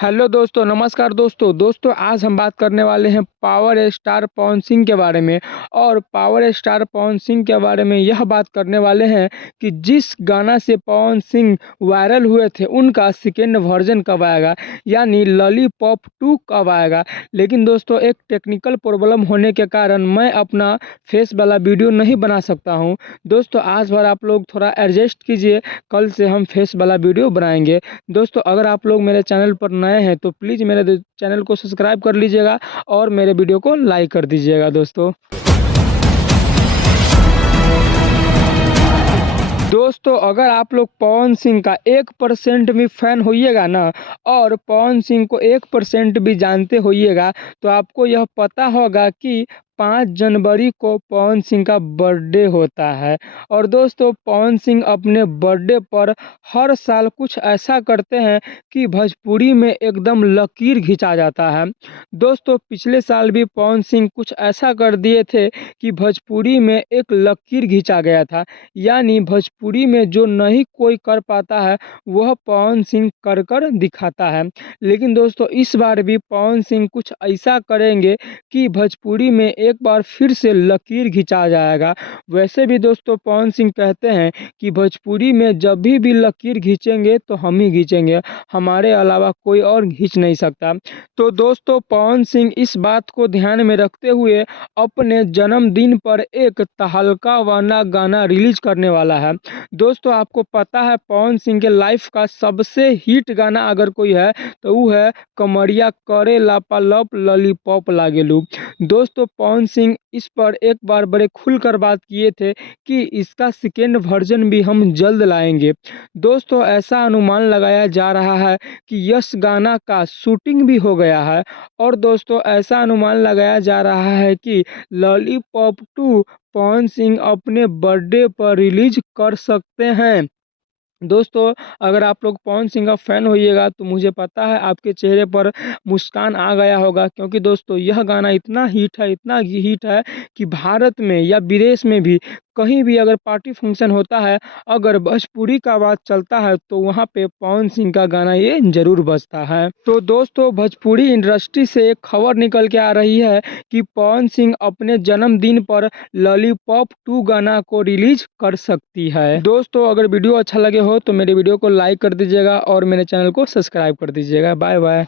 Hello दोस्तों, नमस्कार दोस्तों आज हम बात करने वाले हैं पावर स्टार पवन सिंह के बारे में। और पावर स्टार पवन सिंह के बारे में यह बात करने वाले हैं कि जिस गाना से पवन सिंह वायरल हुए थे उनका सेकेंड वर्जन कब आएगा, यानी लॉलीपॉप 2 कब आएगा। लेकिन दोस्तों एक टेक्निकल प्रॉब्लम होने के कारण मैं अपना फेस वाला वीडियो नहीं बना सकता हूं। दोस्तों आज भर आप लोग थोड़ा एडजस्ट कीजिए, कल से हम फेस वाला वीडियो बनाएंगे। दोस्तों अगर आप लोग मेरे चैनल पर नए हैं तो प्लीज़ मेरे चैनल को सब्सक्राइब कर लीजिएगा और मेरे वीडियो को लाइक कर दीजिएगा। दोस्तों अगर आप लोग पवन सिंह का 1% भी फैन होइएगा ना, और पवन सिंह को 1% भी जानते होइएगा, तो आपको यह पता होगा कि 5 जनवरी को पवन सिंह का बर्थडे होता है। और दोस्तों पवन सिंह अपने बर्थडे पर हर साल कुछ ऐसा करते हैं कि भोजपुरी में एकदम लकीर खिंचा जाता है। दोस्तों पिछले साल भी पवन सिंह कुछ ऐसा कर दिए थे कि भोजपुरी में एक लकीर खिंचा गया था, यानी भोजपुरी में जो नहीं कोई कर पाता है वह पवन सिंह कर कर दिखाता है। लेकिन दोस्तों इस बार भी पवन सिंह कुछ ऐसा करेंगे कि भोजपुरी में एक बार फिर से लकीर खिंचा जाएगा। वैसे भी दोस्तों पवन सिंह कहते हैं कि भोजपुरी में जब भी लकीर खींचेंगे तो हम ही खींचेंगे, हमारे अलावा कोई और खींच नहीं सकता। तो दोस्तों पवन सिंह इस बात को ध्यान में रखते हुए अपने जन्मदिन पर एक तहलका वाला गाना रिलीज करने वाला है। दोस्तों आपको पता है पवन सिंह के लाइफ का सबसे हिट गाना अगर कोई है तो वो है कमरिया करे लापालप लॉलीपॉप लागेलू। दोस्तों पवन सिंह इस पर एक बार बड़े खुलकर बात किए थे कि इसका सेकेंड वर्जन भी हम जल्द लाएंगे। दोस्तों ऐसा अनुमान लगाया जा रहा है कि यस गाना का शूटिंग भी हो गया है। और दोस्तों ऐसा अनुमान लगाया जा रहा है कि लॉलीपॉप 2 पवन सिंह अपने बर्थडे पर रिलीज कर सकते हैं। दोस्तों अगर आप लोग पवन सिंह का फैन होइएगा तो मुझे पता है आपके चेहरे पर मुस्कान आ गया होगा, क्योंकि दोस्तों यह गाना इतना हिट है कि भारत में या विदेश में भी कहीं भी अगर पार्टी फंक्शन होता है, अगर भोजपुरी का बात चलता है तो वहाँ पे पवन सिंह का गाना ये जरूर बजता है। तो दोस्तों भोजपुरी इंडस्ट्री से एक खबर निकल के आ रही है कि पवन सिंह अपने जन्मदिन पर लॉलीपॉप 2 गाना को रिलीज कर सकती है। दोस्तों अगर वीडियो अच्छा लगे हो तो मेरे वीडियो को लाइक कर दीजिएगा और मेरे चैनल को सब्सक्राइब कर दीजिएगा। Bye bye.